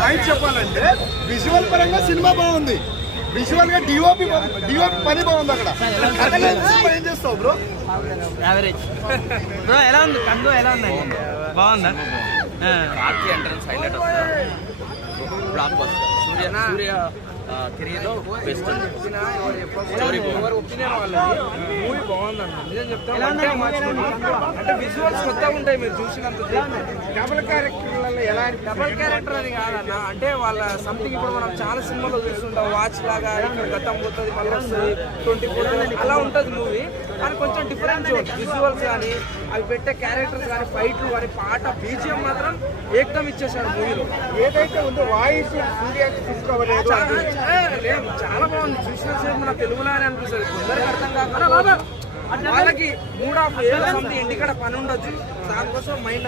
Point చెప్పాలంటే visual పరంగా cinema బాగుంది, విజువల్ గా డిఓపి పని బాగుంది. అక్కడ ఏం చేస్తావు బ్రో? Average bro. ఎలా ఉంది కంగు? ఎలా ఉంది? బాగుందా? Entrance highlight blockbuster. Suriya కెరీర్లో బెస్ట్ ఎవరి ఒపీనియన్ వాళ్ళది. మూవీ బాగుందండి, నిజం చెప్తాను. అంటే విజువల్స్ కొత్తగా ఉంటాయి మీరు చూసినంత. డబుల్ క్యారెక్టర్లలో ఎలా డబుల్ క్యారెక్టర్ అని కాదన్న, అంటే వాళ్ళ సంథింగ్ ఇప్పుడు మనం చాలా సినిమాలో చూస్తుంటాం, వాచ్ లాగా ఇక్కడ గతం పోతుంది మళ్ళీ వస్తుంది 24 అలా ఉంటుంది మూవీ. కానీ కొంచెం డిఫరెంట్ విజువల్స్ కానీ అవి పెట్టే క్యారెక్టర్స్ కానీ ఫైట్లు కానీ పాట బీజిఎం మాత్రం ఏకదం ఇచ్చేసాడు మూవీలో. ఏదైతే ఉందో వాయిస్ సూర్యాకి తీసుకోవలేదు, లేదు చాలా బాగుంది. చూసిన సేపు మన తెలుగులోనే అనిపిస్తుంది. కొందరికి అర్థం కాకుండా వాళ్ళకి 3 ఏదో సంథింగ్ ఇంటికాడ పని ఉండొచ్చు, దానికోసం మైండ్